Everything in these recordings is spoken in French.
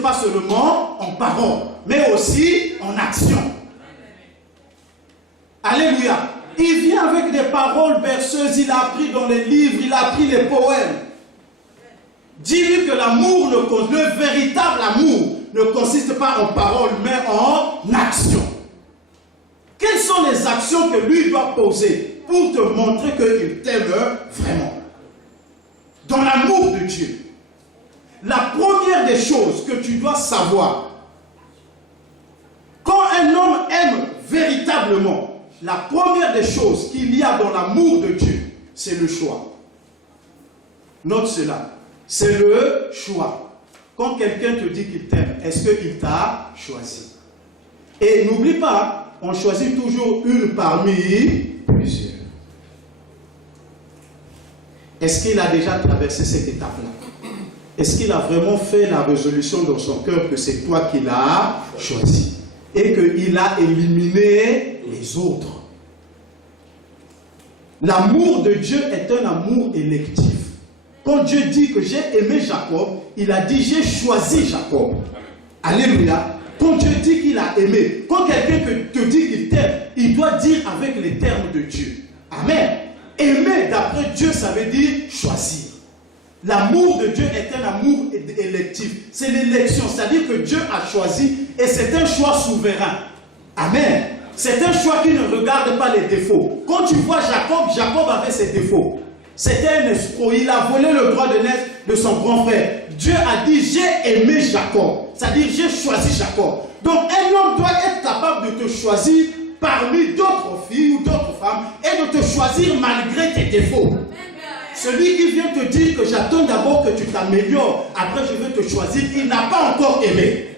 pas seulement en parole, mais aussi en action. Alléluia. Il vient avec des paroles berceuses, il a appris dans les livres, il a appris les poèmes. Dis-lui que l'amour, le véritable amour, ne consiste pas en paroles, mais en action. Quelles sont les actions que lui doit poser pour te montrer qu'il t'aime vraiment? Dans l'amour de Dieu, la première des choses que tu dois savoir, quand un homme aime véritablement, la première des choses qu'il y a dans l'amour de Dieu, c'est le choix. Note cela, c'est le choix. Quand quelqu'un te dit qu'il t'aime, est-ce qu'il t'a choisi? Et n'oublie pas, on choisit toujours une parmi plusieurs. Est-ce qu'il a déjà traversé cette étape-là? Est-ce qu'il a vraiment fait la résolution dans son cœur que c'est toi qui l'as choisi et qu'il a éliminé les autres? L'amour de Dieu est un amour électif. Quand Dieu dit que j'ai aimé Jacob, il a dit j'ai choisi Jacob. Alléluia. Quand Dieu dit qu'il a aimé, quand quelqu'un te dit qu'il t'aime, il doit dire avec les termes de Dieu. Amen. Aimer d'après Dieu, ça veut dire choisir. L'amour de Dieu est un amour électif. C'est l'élection, c'est-à-dire que Dieu a choisi et c'est un choix souverain. Amen. C'est un choix qui ne regarde pas les défauts. Quand tu vois Jacob, Jacob avait ses défauts. C'était un escroc, il a volé le droit de naître de son grand frère. Dieu a dit, j'ai aimé Jacob. C'est-à-dire, j'ai choisi Jacob. Donc, un homme doit être capable de te choisir parmi d'autres filles ou d'autres femmes et de te choisir malgré tes défauts. Celui qui vient te dire que j'attends d'abord que tu t'améliores, après je vais te choisir, il n'a pas encore aimé.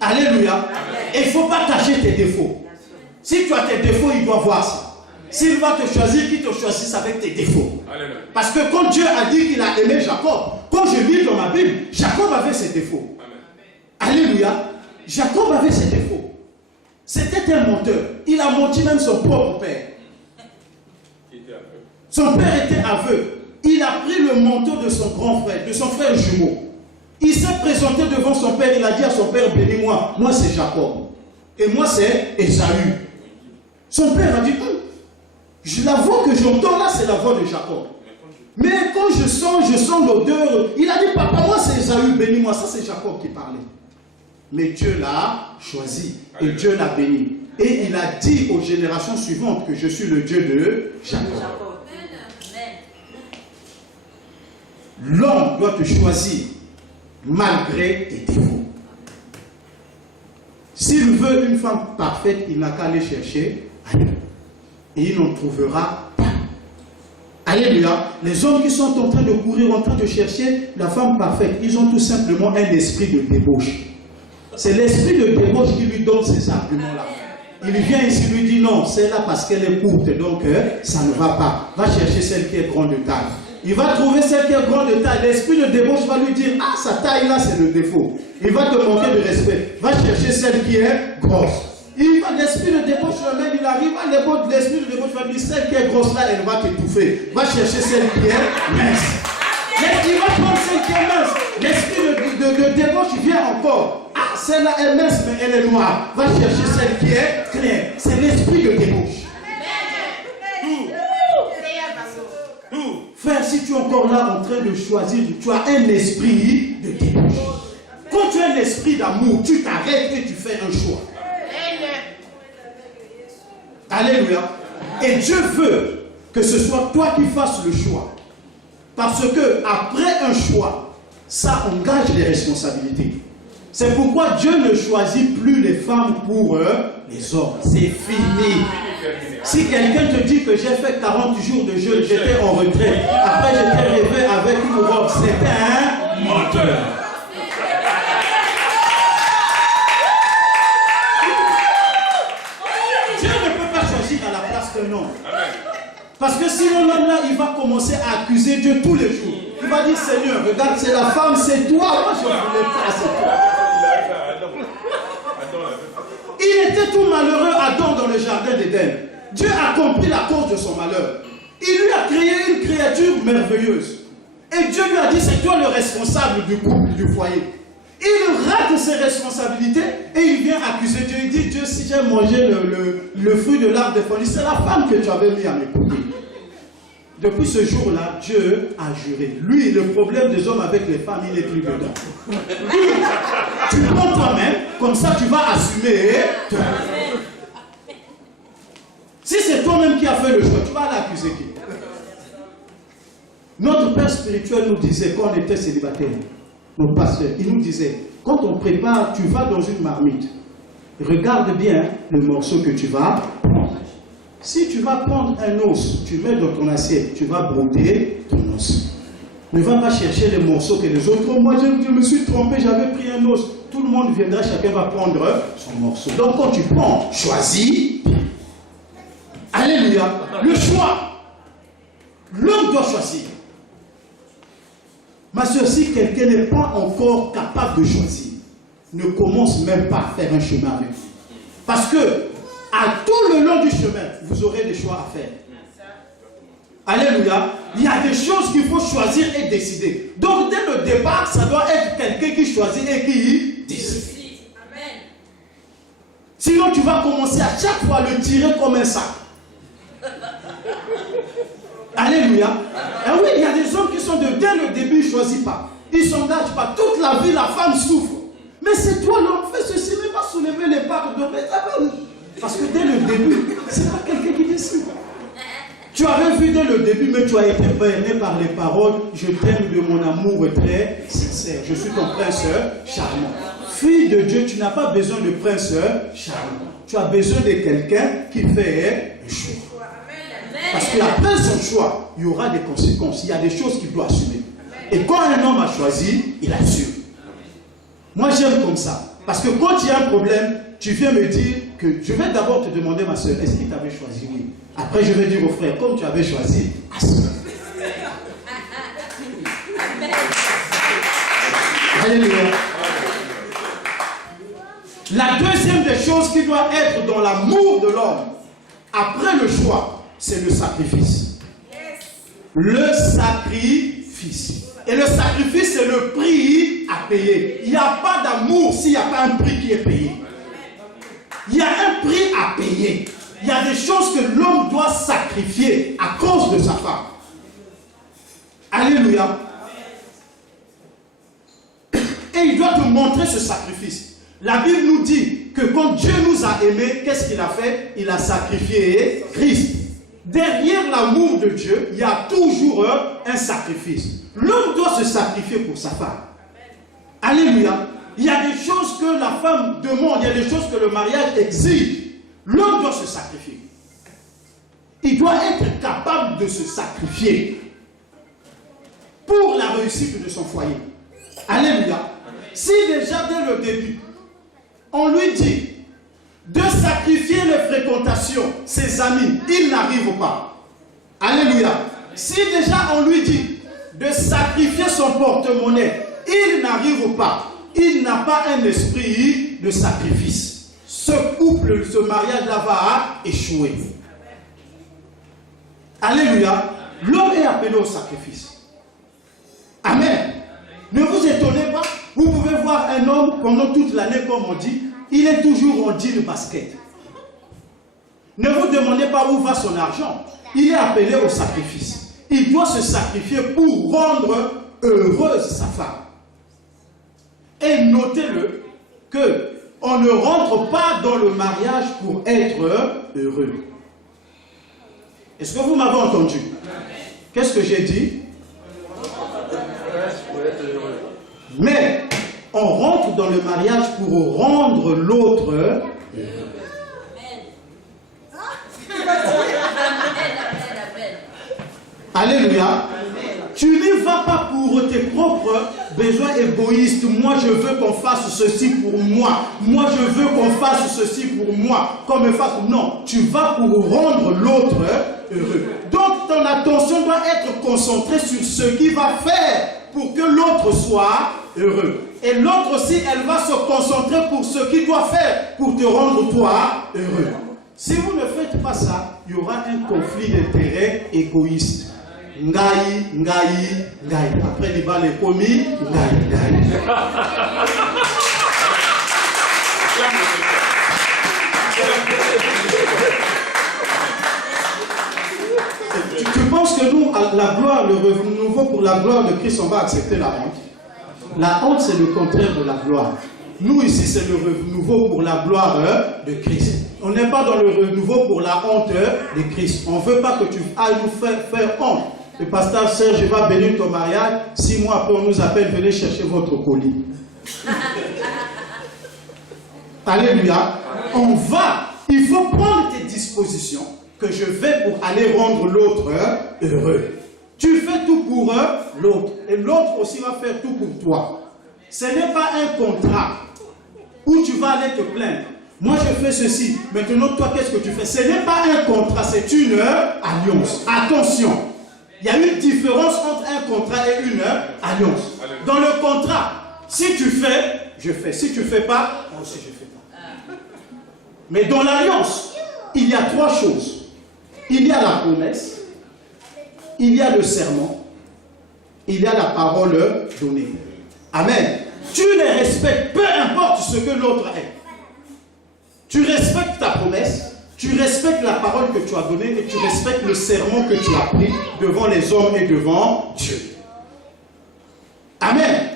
Alléluia. Et il ne faut pas cacher tes défauts. Si tu as tes défauts, il doit voir ça. S'il va te choisir, qu'il te choisisse avec tes défauts. Alléluia. Parce que quand Dieu a dit qu'il a aimé Jacob, quand je lis dans ma Bible, Jacob avait ses défauts. Amen. Alléluia. Jacob avait ses défauts. C'était un menteur. Il a menti même son propre père. Son père était aveugle. Il a pris le manteau de son grand frère, de son frère jumeau. Il s'est présenté devant son père. Il a dit à son père, bénis-moi. Moi, c'est Jacob. Et moi, c'est Ésaü. Son père a dit, la voix que j'entends là, c'est la voix de Jacob. Mais quand je sens l'odeur. Il a dit, papa, moi, c'est Ésaü, bénis-moi. Ça, c'est Jacob qui parlait. Mais Dieu l'a choisi. Et Dieu l'a béni. Et il a dit aux générations suivantes que je suis le Dieu de Jacob. L'homme doit te choisir malgré tes défauts. S'il veut une femme parfaite, il n'a qu'à aller chercher ailleurs. Et il n'en trouvera pas. Alléluia. Les hommes qui sont en train de courir, en train de chercher la femme parfaite, ils ont tout simplement un esprit de débauche. C'est l'esprit de débauche qui lui donne ces arguments-là. Il vient ici, lui dit non, c'est là parce qu'elle est courte, donc ça ne va pas. Va chercher celle qui est grande de taille. Il va trouver celle qui est grande de taille. L'esprit de débauche va lui dire, ah, sa taille là, c'est le défaut. Il va te manquer de respect. Va chercher celle qui est grosse. L'esprit de débauche, il arrive, l'esprit de débauche va dire, celle qui est grosse là, elle va t'étouffer. Va chercher celle qui est mince. Il va prendre celle qui est mince. L'esprit de débauche vient encore. Ah, celle-là est mince, mais elle est noire. Va chercher celle qui est claire. C'est l'esprit de débauche. Frère, si tu es encore là en train de choisir, tu as un esprit de débauche. Quand tu as un esprit d'amour, tu t'arrêtes et tu fais un choix. Alléluia. Et Dieu veut que ce soit toi qui fasses le choix. Parce que après un choix, ça engage les responsabilités. C'est pourquoi Dieu ne choisit plus les femmes pour les hommes. C'est fini. Si quelqu'un te dit que j'ai fait 40 jours de jeûne, j'étais en retraite, après j'étais réveillé avec une robe, c'était un menteur. Dieu ne peut pas choisir à la place d'un homme. Parce que sinon l'homme là, il va commencer à accuser Dieu tous les jours. Il va dire, Seigneur, regarde, c'est la femme, c'est toi. Moi, je ne voulais pas, c'est toi. Il était tout malheureux, Adam, dans le jardin d'Éden. Dieu a compris la cause de son malheur. Il lui a créé une créature merveilleuse. Et Dieu lui a dit, c'est toi le responsable du couple, du foyer. Il rate ses responsabilités et il vient accuser Dieu. Il dit, Dieu, si j'ai mangé le fruit de l'arbre de folie, c'est la femme que tu avais mis à mes côtés. Depuis ce jour-là, Dieu a juré. Lui, le problème des hommes avec les femmes, il n'est plus dedans. Tu prends toi-même, comme ça tu vas assumer toi-même. Si c'est toi-même qui as fait le choix, tu vas l'accuser qui? Notre père spirituel nous disait, quand on était célibataire, nos pasteurs, il nous disait, quand on prépare, tu vas dans une marmite, regarde bien le morceau que tu vas prendre. Si tu vas prendre un os, tu mets dans ton assiette, tu vas broder ton os. Ne va pas chercher les morceaux que les autres. Oh, moi, je me suis trompé, j'avais pris un os. Tout le monde viendra, chacun va prendre son morceau. Donc, quand tu prends, choisis. Alléluia. Le choix. L'homme doit choisir. Ma soeur, si quelqu'un n'est pas encore capable de choisir, ne commence même pas à faire un chemin avec vous. Parce que, à tout le long du chemin, vous aurez des choix à faire. Alléluia. Il y a des choses qu'il faut choisir et décider. Donc, dès le départ, ça doit être quelqu'un qui choisit et qui décide. Sinon, tu vas commencer à chaque fois le tirer comme un sac. Alléluia. Et oui, il y a des hommes qui sont dès le début, ils ne choisissent pas. Ils ne s'engagent pas. Toute la vie, la femme souffre. Mais c'est toi l'homme, fais ceci, mais va soulever les pattes de mes. Parce que dès le début, ce n'est pas quelqu'un qui décide. Tu avais vu dès le début, mais tu as été berné par les paroles. Je t'aime de mon amour très sincère. Je suis ton prince charmant. Fille de Dieu, tu n'as pas besoin de prince charmant. Tu as besoin de quelqu'un qui fait le choix. Parce qu'après son choix, il y aura des conséquences. Il y a des choses qu'il doit assumer. Et quand un homme a choisi, il assume. Moi, j'aime comme ça. Parce que quand il y a un problème, tu viens me dire que je vais d'abord te demander, ma soeur, est-ce qu'il t'avait choisi? Oui. Après, je vais dire au frère, comme tu avais choisi, assume. Alléluia. La deuxième des choses qui doit être dans l'amour de l'homme, après le choix, c'est le sacrifice. Le sacrifice. Et le sacrifice, c'est le prix à payer. Il n'y a pas d'amour s'il n'y a pas un prix qui est payé. Il y a un prix à payer. Il y a des choses que l'homme doit sacrifier à cause de sa femme. Alléluia. Et il doit te montrer ce sacrifice. La Bible nous dit que quand Dieu nous a aimés, qu'est-ce qu'il a fait? Il a sacrifié Christ. Derrière l'amour de Dieu, il y a toujours un sacrifice. L'homme doit se sacrifier pour sa femme. Alléluia. Il y a des choses que la femme demande, il y a des choses que le mariage exige. L'homme doit se sacrifier. Il doit être capable de se sacrifier pour la réussite de son foyer. Alléluia. Si déjà dès le début, on lui dit de sacrifier les fréquentations, ses amis, il n'arrive pas. Alléluia. Si déjà on lui dit de sacrifier son porte-monnaie, il n'arrive pas. Il n'a pas un esprit de sacrifice. Ce couple, ce mariage-là va échouer. Alléluia. L'homme est appelé au sacrifice. Amen. Ne vous étonnez pas. Vous pouvez voir un homme pendant toute l'année, comme on dit, il est toujours en jean basket. Ne vous demandez pas où va son argent. Il est appelé au sacrifice. Il doit se sacrifier pour rendre heureuse sa femme. Et notez-le que on ne rentre pas dans le mariage pour être heureux. Est-ce que vous m'avez entendu? Qu'est-ce que j'ai dit? Mais on rentre dans le mariage pour rendre l'autre heureux. Alléluia. Tu n'y vas pas pour tes propres besoins égoïstes. Moi, je veux qu'on fasse ceci pour moi. Moi, je veux qu'on fasse ceci pour moi. Qu'on me fasse... Non, tu vas pour rendre l'autre heureux. Donc, ton attention doit être concentrée sur ce qui va faire pour que l'autre soit heureux. Et l'autre aussi, elle va se concentrer pour ce qu'il doit faire pour te rendre toi heureux. Si vous ne faites pas ça, il y aura un conflit d'intérêts égoïste. Ngai. Après, il va les commis. Ngai. Tu penses que nous, la gloire, le renouveau pour la gloire de Christ, on va accepter la honte? La honte, c'est le contraire de la gloire. Nous, ici, c'est le renouveau pour la gloire de Christ. On n'est pas dans le renouveau pour la honte de Christ. On ne veut pas que tu ailles nous faire honte. Le pasteur Serge va bénir ton mariage. 6 mois après, on nous appelle, venez chercher votre colis. Alléluia. On va. Il faut prendre tes dispositions que je vais pour aller rendre l'autre heureux. Tu fais tout pour l'autre. Et l'autre aussi va faire tout pour toi. Ce n'est pas un contrat où tu vas aller te plaindre. Moi, je fais ceci. Maintenant, toi, qu'est-ce que tu fais? Ce n'est pas un contrat, c'est une alliance. Attention. Il y a une différence entre un contrat et une alliance. Dans le contrat, si tu fais, je fais. Si tu ne fais pas, moi aussi, je ne fais pas. Mais dans l'alliance, il y a 3 choses. Il y a la promesse, il y a le serment, il y a la parole donnée. Amen. Tu les respectes, peu importe ce que l'autre est. Tu respectes ta promesse, tu respectes la parole que tu as donnée et tu respectes le serment que tu as pris devant les hommes et devant Dieu. Amen.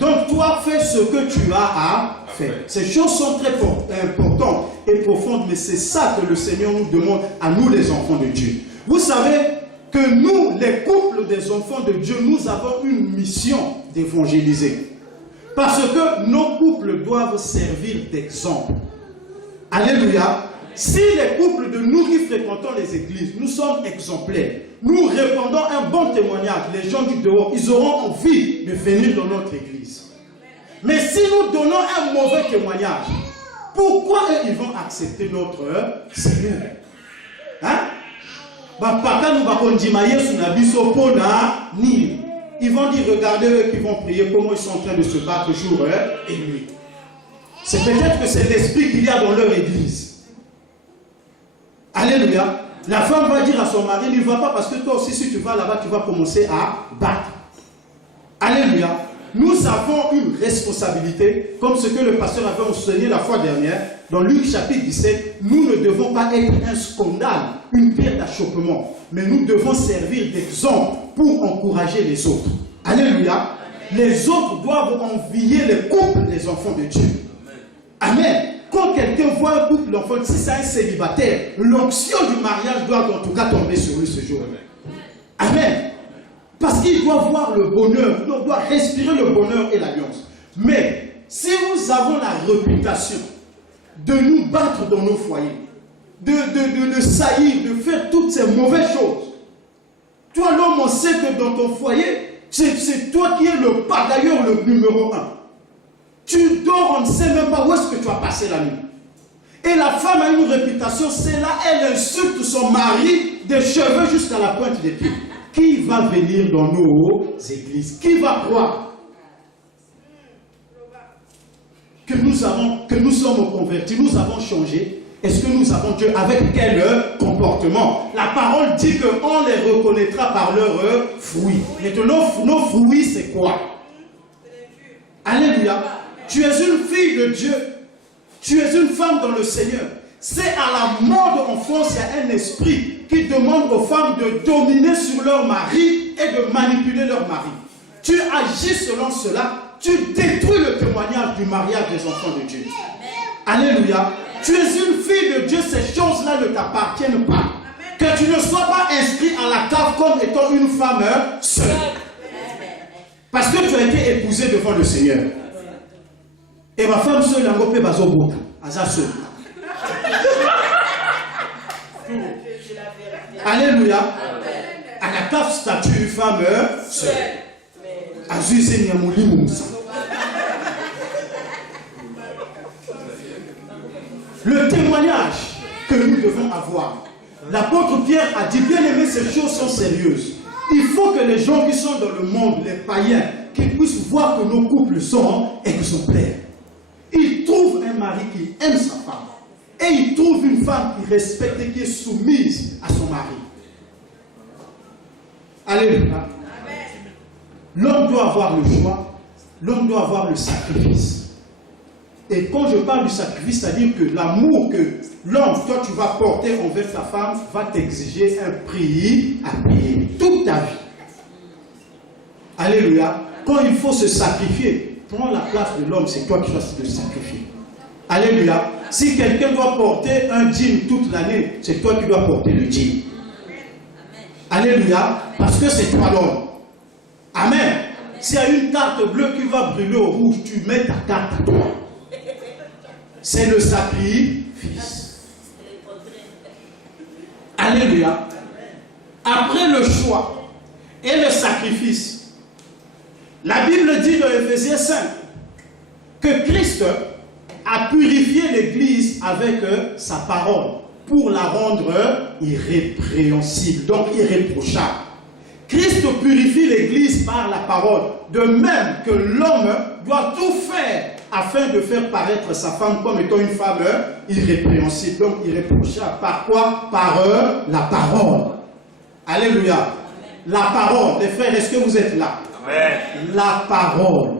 Donc toi, fais ce que tu as à faire. Ces choses sont très importantes et profondes, mais c'est ça que le Seigneur nous demande à nous les enfants de Dieu. Vous savez que nous, les couples des enfants de Dieu, nous avons une mission d'évangéliser. Parce que nos couples doivent servir d'exemple. Alléluia. Si les couples de nous qui fréquentons les églises, nous sommes exemplaires, nous répandons un bon témoignage, les gens du dehors, ils auront envie de venir dans notre église. Mais si nous donnons un mauvais témoignage, pourquoi eux, ils vont accepter notre Seigneur? Hein? Ils vont dire, regardez eux qui vont prier, comment ils sont en train de se battre jour et nuit. C'est peut-être que c'est l'esprit qu'il y a dans leur église. Alléluia. La femme va dire à son mari, ne va pas parce que toi aussi, si tu vas là-bas, tu vas commencer à battre. Alléluia. Nous avons une responsabilité, comme ce que le pasteur avait enseigné la fois dernière, dans Luc chapitre 17, nous ne devons pas être un scandale, une pierre d'achoppement, mais nous devons servir d'exemple pour encourager les autres. Alléluia. Les autres doivent envier les couples des enfants de Dieu. Amen. Quand quelqu'un voit un couple d'enfants, si c'est un célibataire, l'onction du mariage doit en tout cas tomber sur lui ce jour. Amen. Parce qu'il doit voir le bonheur, il doit respirer le bonheur et l'alliance. Mais si nous avons la réputation de nous battre dans nos foyers, de saillir, de faire toutes ces mauvaises choses, toi l'homme, on sait que dans ton foyer, c'est toi qui es le pagailleur le numéro 1. Tu dors, on ne sait même pas où est-ce que tu as passé la nuit. Et la femme a une réputation, c'est là, elle insulte son mari des cheveux jusqu'à la pointe des pieds. Qui va venir dans nos églises? Qui va croire que nous sommes convertis, nous avons changé? Est-ce que nous avons Dieu? Avec quel comportement? La parole dit qu'on les reconnaîtra par leurs fruits. Maintenant, nos fruits, c'est quoi? Alléluia. Tu es une fille de Dieu. Tu es une femme dans le Seigneur. C'est à la mode en France, il y a un esprit qui demande aux femmes de dominer sur leur mari et de manipuler leur mari. Tu agis selon cela, tu détruis le témoignage du mariage des enfants de Dieu. Alléluia. Tu es une fille de Dieu, ces choses-là ne t'appartiennent pas. Que tu ne sois pas inscrit à la cave comme étant une femme seule. Parce que tu as été épousé devant le Seigneur. Et ma femme seule, elle m'a fait bazobota. Aza seule. Alléluia. À la cave statue une femme seule. Azuzé Niamouli Moussa. Le témoignage que nous devons avoir. L'apôtre Pierre a dit, bien aimé, ces choses sont sérieuses. Il faut que les gens qui sont dans le monde, les païens, qu'ils puissent voir que nos couples sont exemplaires. Ils trouvent un mari qui aime sa femme. Et ils trouvent une femme qui respecte et qui est soumise à son mari. Alléluia. L'homme doit avoir le choix, l'homme doit avoir le sacrifice. Et quand je parle du sacrifice, c'est-à-dire que l'amour que l'homme, toi tu vas porter envers ta femme, va t'exiger un prix à payer toute ta vie. Alléluia. Quand il faut se sacrifier, prends la place de l'homme, c'est toi qui dois te sacrifier. Alléluia. Si quelqu'un doit porter un dîme toute l'année, c'est toi qui dois porter le dîme. Alléluia. Parce que c'est toi l'homme. Amen. S'il y a une carte bleue qui va brûler au rouge, tu mets ta carte à toi. C'est le sacrifice. Alléluia. Après le choix et le sacrifice, la Bible dit dans Éphésiens 5 que Christ a purifié l'Église avec sa parole pour la rendre irrépréhensible, donc irréprochable. Christ purifie l'Église par la parole, de même que l'homme doit tout faire afin de faire paraître sa femme comme étant une femme irrépréhensible, donc irréprochable. Par quoi? Par la parole. Alléluia. La parole. Les frères, est-ce que vous êtes là? Amen. La parole.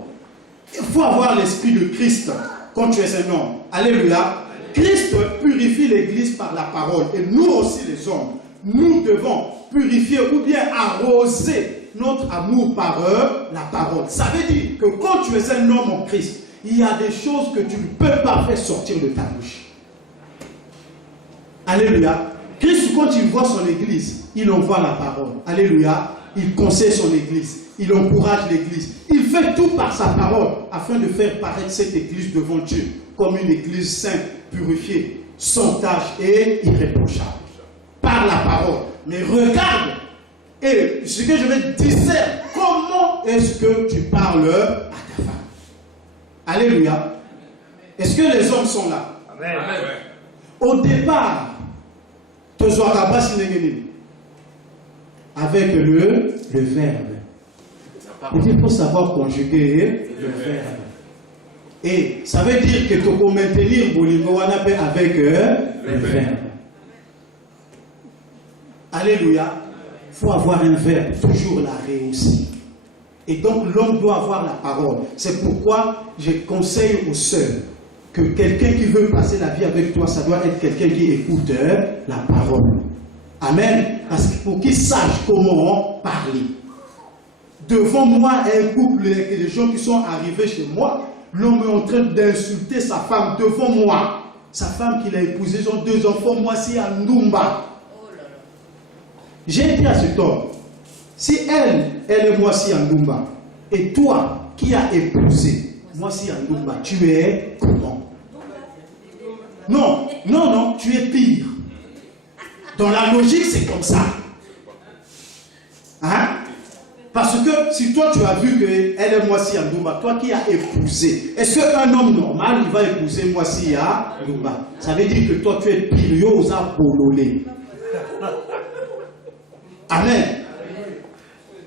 Il faut avoir l'esprit de Christ quand tu es un homme. Alléluia. Christ purifie l'Église par la parole. Et nous aussi les hommes, nous devons purifier ou bien arroser notre amour par la parole. Ça veut dire que quand tu es un homme en Christ, il y a des choses que tu ne peux pas faire sortir de ta bouche. Alléluia. Christ, quand il voit son Église, il envoie la parole. Alléluia. Il conseille son Église. Il encourage l'Église. Il fait tout par sa parole afin de faire paraître cette Église devant Dieu comme une Église sainte, purifiée, sans tache et irréprochable. Par la parole. Mais regarde, et ce que je vais te dire, c'est comment est-ce que tu parles à ta femme. Alléluia. Est-ce que les hommes sont là? Amen. Au départ, avec le verbe. Il faut savoir conjuguer le verbe. Et ça veut dire que tu peux maintenir avec le verbe. Alléluia. Il faut avoir un verbe, toujours la réussite. Et donc l'homme doit avoir la parole. C'est pourquoi je conseille aux sœurs que quelqu'un qui veut passer la vie avec toi, ça doit être quelqu'un qui écoute la parole. Amen. Parce que pour qu'il sache comment parler. Devant moi, un couple et des gens qui sont arrivés chez moi, l'homme est en train d'insulter sa femme devant moi. Sa femme qu'il a épousée, ils ont 2 enfants, moi c'est à Ndumba. J'ai dit à cet homme, si elle est moi si à Ndumba, et toi qui as épousé moi si à Ndumba, tu es comment? Non, non, non, tu es pire. Dans la logique, c'est comme ça. Hein? Parce que si toi tu as vu qu'elle est Moissi Ndumba, toi qui as épousé, est-ce qu'un homme normal il va épouser Moissi Ndumba? Ça veut dire que toi tu es pire, Yosa Bololé. Amen.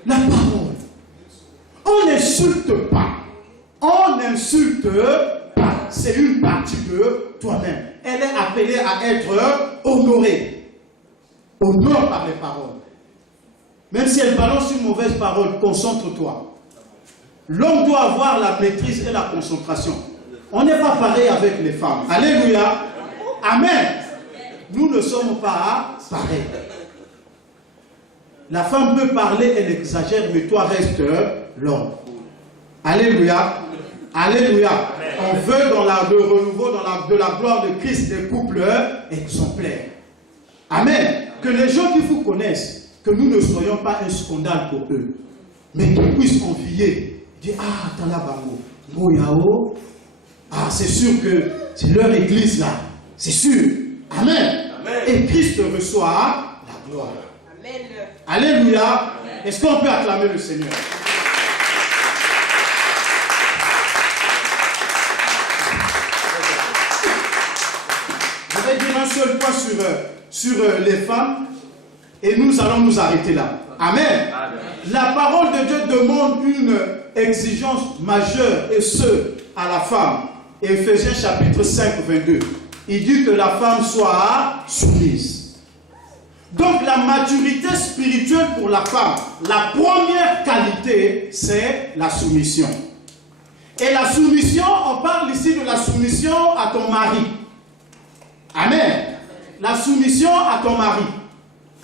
La parole. On n'insulte pas. On n'insulte pas. C'est une partie de toi-même. Elle est appelée à être honorée. Honore par les paroles. Même si elle balance une mauvaise parole, concentre-toi. L'homme doit avoir la maîtrise et la concentration. On n'est pas pareil avec les femmes. Alléluia. Amen. Nous ne sommes pas pareils. La femme peut parler, elle exagère, mais toi reste l'homme. Alléluia. Alléluia. On veut dans le renouveau, de la gloire de Christ, des couples exemplaires. Amen. Que les gens qui vous connaissent, que nous ne soyons pas un scandale pour eux, mais qu'ils puissent envier. Dire, ah, Talabango, Moyao, ah, c'est sûr que c'est leur église là. C'est sûr. Amen. Amen. Et Christ reçoit la gloire. Amen. Alléluia. Est-ce qu'on peut acclamer le Seigneur? Je vais dire un seul point sur les femmes et nous allons nous arrêter là. Amen. Amen. La parole de Dieu demande une exigence majeure et ce, à la femme. Éphésiens chapitre 5, 22. Il dit que la femme soit soumise. Donc la maturité spirituelle pour la femme, la première qualité, c'est la soumission. Et la soumission, on parle ici de la soumission à ton mari. Amen. La soumission à ton mari.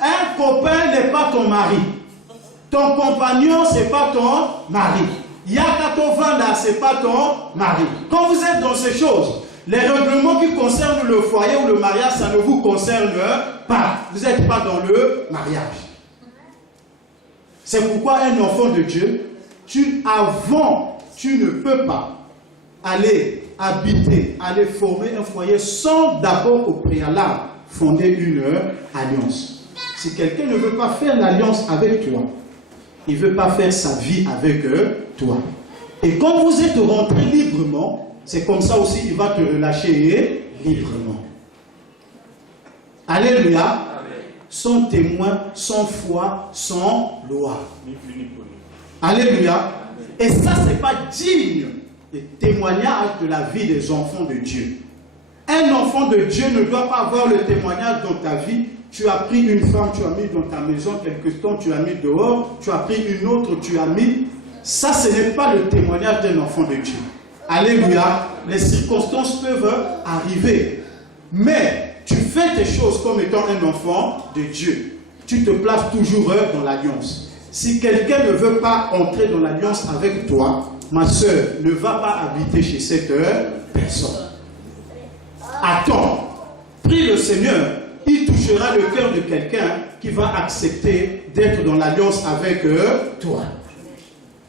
Un copain n'est pas ton mari. Ton compagnon, ce n'est pas ton mari. Yakatovanda, ce n'est pas ton mari. Quand vous êtes dans ces choses, les règlements qui concernent le foyer ou le mariage, ça ne vous concerne pas. Vous n'êtes pas dans le mariage. C'est pourquoi un enfant de Dieu, tu ne peux pas aller habiter, aller former un foyer sans d'abord au préalable fonder une alliance. Si quelqu'un ne veut pas faire l'alliance avec toi, il ne veut pas faire sa vie avec toi. Et quand vous êtes rentré librement, c'est comme ça aussi il va te relâcher librement. Alléluia. Amen. Sans témoin, sans foi, sans loi. Alléluia. Amen. Et ça, ce n'est pas digne de témoignage de la vie des enfants de Dieu. Un enfant de Dieu ne doit pas avoir le témoignage dans ta vie. Tu as pris une femme, tu as mis dans ta maison, quelque temps tu as mis dehors, tu as pris une autre, tu as mis. Ça, ce n'est pas le témoignage d'un enfant de Dieu. Alléluia. Les circonstances peuvent arriver. Mais tu fais tes choses comme étant un enfant de Dieu. Tu te places toujours dans l'alliance. Si quelqu'un ne veut pas entrer dans l'alliance avec toi, ma soeur, ne va pas habiter chez cette personne. Attends. Prie le Seigneur. Il touchera le cœur de quelqu'un qui va accepter d'être dans l'alliance avec toi.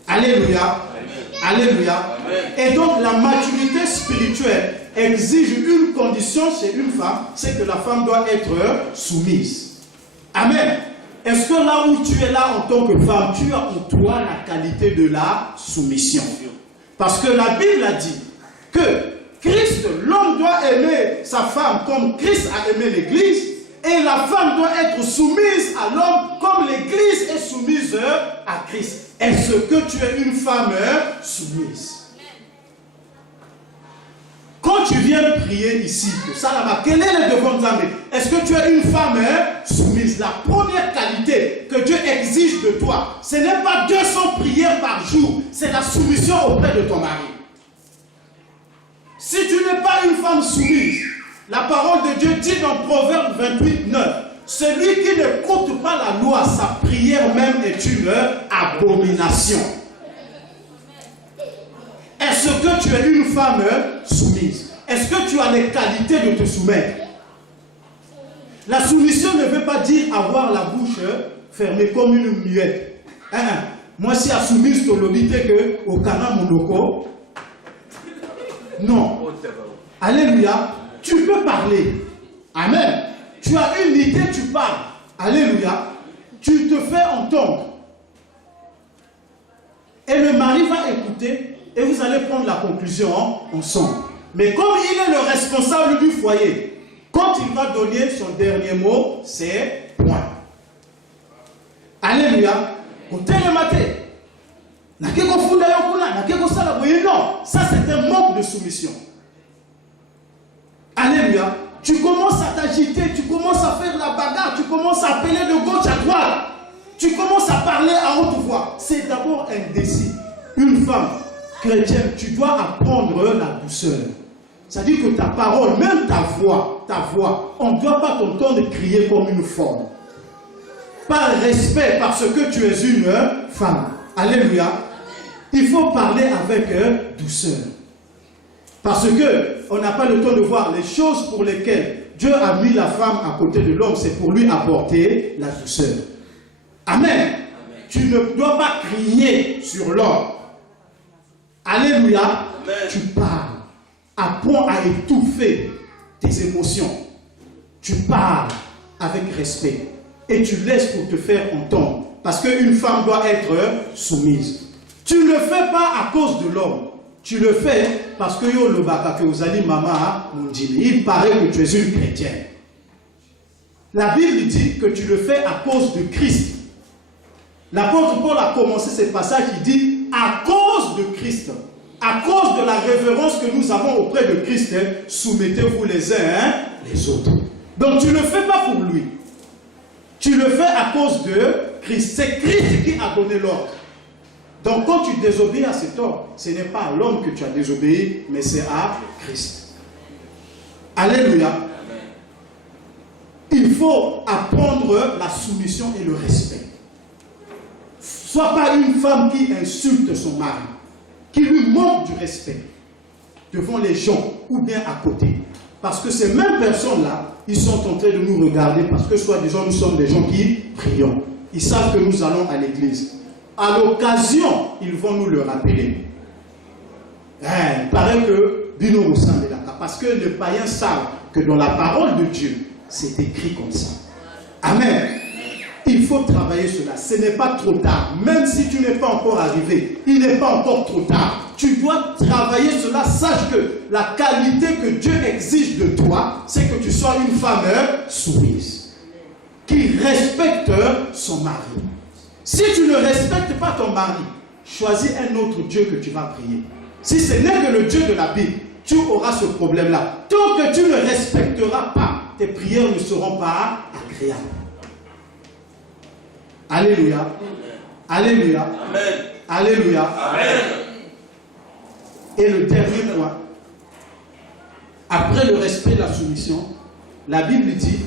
Alléluia. Alléluia. Et donc la maturité spirituelle exige une condition chez une femme, c'est que la femme doit être soumise. Amen. Est-ce que là où tu es là en tant que femme, tu as en toi la qualité de la soumission? Parce que la Bible a dit que Christ, l'homme doit aimer sa femme comme Christ a aimé l'Église, et la femme doit être soumise à l'homme comme l'Église est soumise à Christ. Est-ce que tu es une femme soumise? Quand tu viens prier ici, quel est le devant d'Amé? Est-ce que tu es une femme soumise? La première qualité que Dieu exige de toi, ce n'est pas 200 prières par jour, c'est la soumission auprès de ton mari. Si tu n'es pas une femme soumise, la parole de Dieu dit dans Proverbe 28, 9, celui qui n'écoute pas la loi, sa prière même est une abomination. Est-ce que tu es une femme soumise? Est-ce que tu as les qualités de te soumettre? La soumission ne veut pas dire avoir la bouche fermée comme une muette. Moi, si je suis soumise, je ne que au canard monoko. Non. Alléluia. Tu peux parler. Amen. Tu as une idée, tu parles. Alléluia. Tu te fais entendre. Et le mari va écouter et vous allez prendre la conclusion ensemble. Mais comme il est le responsable du foyer, quand il va donner son dernier mot, c'est point. Alléluia. Non, ça c'est un manque de soumission. Alléluia. Tu commences à t'agiter, tu commences à faire la bagarre, tu commences à appeler de gauche à droite. Tu commences à parler à haute voix. C'est d'abord un désir. Une femme chrétienne, tu dois apprendre la douceur. C'est-à-dire que ta parole, même ta voix, on ne doit pas t'entendre crier comme une folle. Par respect, parce que tu es une femme. Alléluia. Il faut parler avec douceur. Parce qu'on n'a pas le temps de voir les choses pour lesquelles Dieu a mis la femme à côté de l'homme, c'est pour lui apporter la douceur. Amen. Amen. Tu ne dois pas crier sur l'homme. Alléluia. Amen. Tu parles. Apprends à étouffer tes émotions. Tu parles avec respect. Et tu laisses pour te faire entendre. Parce qu'une femme doit être soumise. Tu ne le fais pas à cause de l'homme. Tu le fais parce que il paraît que tu es une chrétienne. La Bible dit que tu le fais à cause de Christ. L'apôtre Paul a commencé ce passage, il dit à cause de Christ, à cause de la révérence que nous avons auprès de Christ, soumettez-vous les uns les autres. Donc tu ne le fais pas pour lui. Tu le fais à cause de Christ. C'est Christ qui a donné l'ordre. Donc quand tu désobéis à cet ordre, ce n'est pas à l'homme que tu as désobéi, mais c'est à Christ. Alléluia. Il faut apprendre la soumission et le respect. Sois pas une femme qui insulte son mari, qui lui manque du respect devant les gens ou bien à côté. Parce que ces mêmes personnes-là, ils sont en train de nous regarder parce que soi-disant nous sommes des gens qui prions. Ils savent que nous allons à l'église. À l'occasion, ils vont nous le rappeler. Il paraît que Bino Moussandelaka, parce que les païens savent que dans la parole de Dieu, c'est écrit comme ça. Amen. Il faut travailler cela. Ce n'est pas trop tard. Même si tu n'es pas encore arrivé, il n'est pas encore trop tard. Tu dois travailler cela. Sache que la qualité que Dieu exige de toi, c'est que tu sois une femme soumise, qui respecte son mari. Si tu ne respectes pas ton mari, choisis un autre Dieu que tu vas prier. Si ce n'est que le Dieu de la Bible, tu auras ce problème-là. Tant que tu ne respecteras pas, tes prières ne seront pas agréables. Alléluia. Alléluia. Amen. Alléluia. Amen. Et le dernier point, après le respect et la soumission, la Bible dit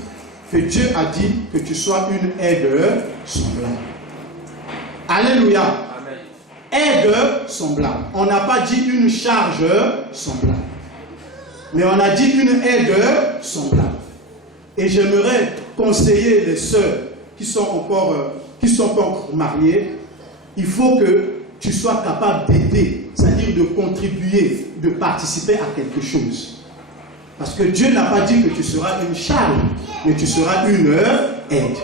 que Dieu a dit que tu sois une aide semblable. Alléluia. Amen. Aide semblable. On n'a pas dit une charge semblable, mais on a dit une aide semblable. Et j'aimerais conseiller les sœurs qui sont pas encore mariées. Il faut que tu sois capable d'aider, c'est-à-dire de contribuer, de participer à quelque chose. Parce que Dieu n'a pas dit que tu seras une charge, mais tu seras une aide.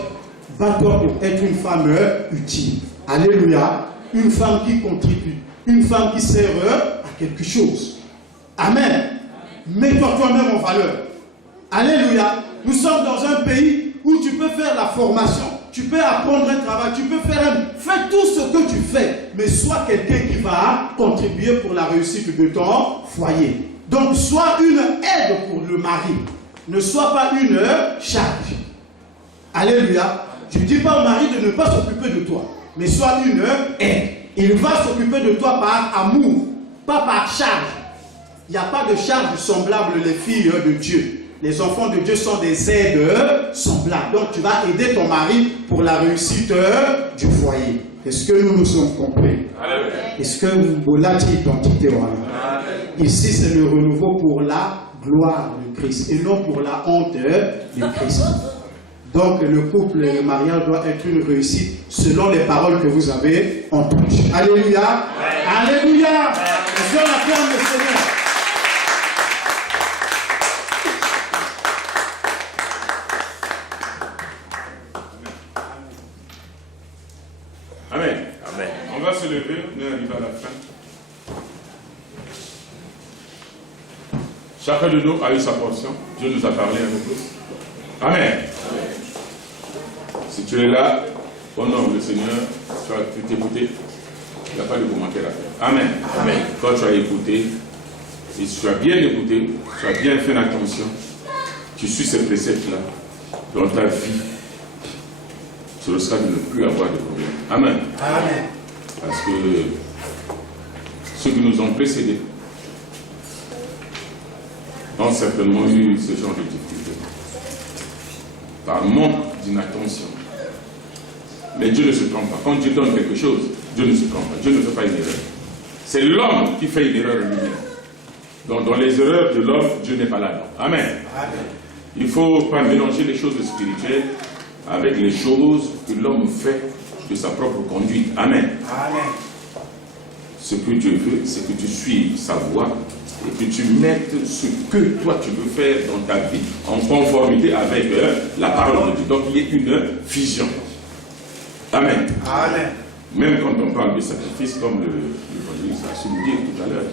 Bats-toi pour être une femme utile. Alléluia. Une femme qui contribue, une femme qui sert à quelque chose. Amen. Mets-toi toi-même en valeur. Alléluia. Nous sommes dans un pays où tu peux faire la formation, tu peux apprendre un travail, tu peux fais tout ce que tu fais, mais sois quelqu'un qui va contribuer pour la réussite de ton foyer. Donc, sois une aide pour le mari. Ne sois pas une charge. Alléluia. Je ne dis pas au mari de ne pas s'occuper de toi, mais sois une aide. Il va s'occuper de toi par amour, pas par charge. Il n'y a pas de charge semblable, les filles de Dieu. Les enfants de Dieu sont des aides semblables. Donc tu vas aider ton mari pour la réussite du foyer. Est-ce que nous nous sommes compris? Est-ce que vous l'avez identité? Ici c'est le renouveau pour la gloire de Christ et non pour la honte de Christ. Donc le couple et le mariage doit être une réussite selon les paroles que vous avez entendues. Alléluia. Alléluia. Est-ce qu'on acclame le Seigneur? Amen. Amen. On va se lever, on arrive à la fin. Chacun de nous a eu sa portion. Dieu nous a parlé à nous. Amen. Amen. Si tu es là, honore le Seigneur, tu as pu t'écouter. Il n'y a pas de commentaire à faire. Amen. Amen. Quand tu as écouté, et tu as bien écouté, tu as bien fait attention, tu suis ces préceptes-là dans ta vie, tu risqueras de ne plus avoir de problème. Amen. Amen. Parce que ceux qui nous ont précédés ont certainement eu ce genre de difficultés. Par manque d'inattention. Mais Dieu ne se trompe pas. Quand Dieu donne quelque chose, Dieu ne se trompe pas. Dieu ne fait pas une erreur. C'est l'homme qui fait une erreur lui-même. Donc dans les erreurs de l'homme, Dieu n'est pas là. Amen. Amen. Il ne faut pas mélanger les choses spirituelles avec les choses que l'homme fait de sa propre conduite. Amen. Amen. Ce que Dieu veut, c'est que tu suives sa voie et que tu mettes ce que toi tu veux faire dans ta vie en conformité avec la parole de Dieu. Donc il y a une fusion. Amen. Amen. Même quand on parle de sacrifice, comme l'évangéliste a souligné tout à l'heure,